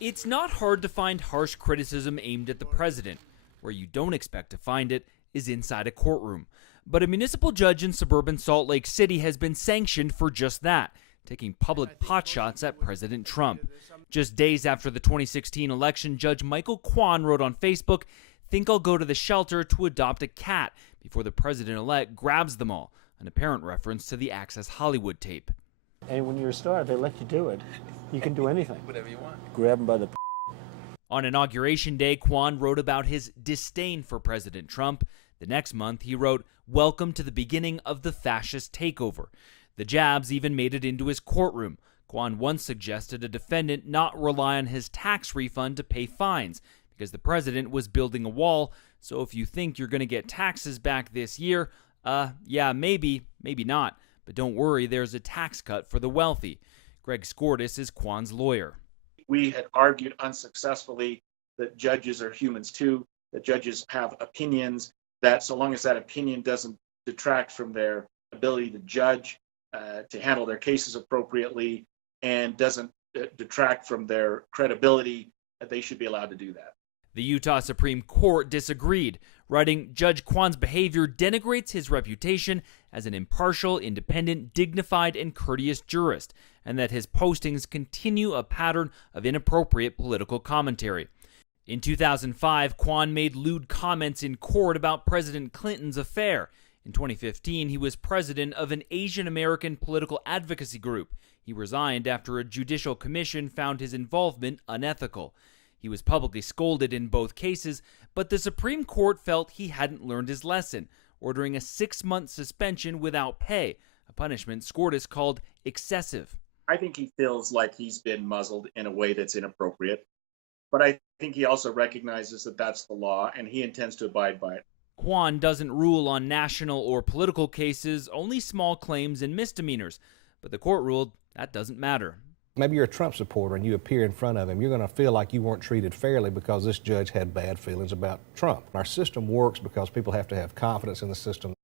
It's not hard to find harsh criticism aimed at the president. Where you don't expect to find it is inside a courtroom. But a municipal judge in suburban Salt Lake City has been sanctioned for just that, taking public potshots at President Trump. Just days after the 2016 election, Judge Michael Kwan wrote on Facebook, "Think I'll go to the shelter to adopt a cat," before the president-elect grabs them all, an apparent reference to the Access Hollywood tape. And when you're a star, they let you do it. You can do anything. Whatever you want. Grab them by the On Inauguration Day, Kwan wrote about his disdain for President Trump. The next month, he wrote, "Welcome to the beginning of the fascist takeover." The jabs even made it into his courtroom. Kwan once suggested a defendant not rely on his tax refund to pay fines because the president was building a wall. So if you think you're going to get taxes back this year, yeah, maybe not. But don't worry, there's a tax cut for the wealthy. Greg Skordas is Kwan's lawyer. We had argued unsuccessfully that judges are humans too, that judges have opinions, that so long as that opinion doesn't detract from their ability to judge, to handle their cases appropriately, and doesn't detract from their credibility, that they should be allowed to do that. The Utah Supreme Court disagreed, writing, "Judge Kwan's behavior denigrates his reputation as an impartial, independent, dignified, and courteous jurist, and that his postings continue a pattern of inappropriate political commentary." In 2005, Kwan made lewd comments in court about President Clinton's affair. In 2015, he was president of an Asian American political advocacy group. He resigned after a judicial commission found his involvement unethical. He was publicly scolded in both cases, but the Supreme Court felt he hadn't learned his lesson, ordering a 6-month suspension without pay, a punishment Skordas called excessive. I think he feels like he's been muzzled in a way that's inappropriate, but I think he also recognizes that that's the law and he intends to abide by it. Kwan doesn't rule on national or political cases, only small claims and misdemeanors, but the court ruled that doesn't matter. Maybe you're a Trump supporter and you appear in front of him. You're going to feel like you weren't treated fairly because this judge had bad feelings about Trump. Our system works because people have to have confidence in the system.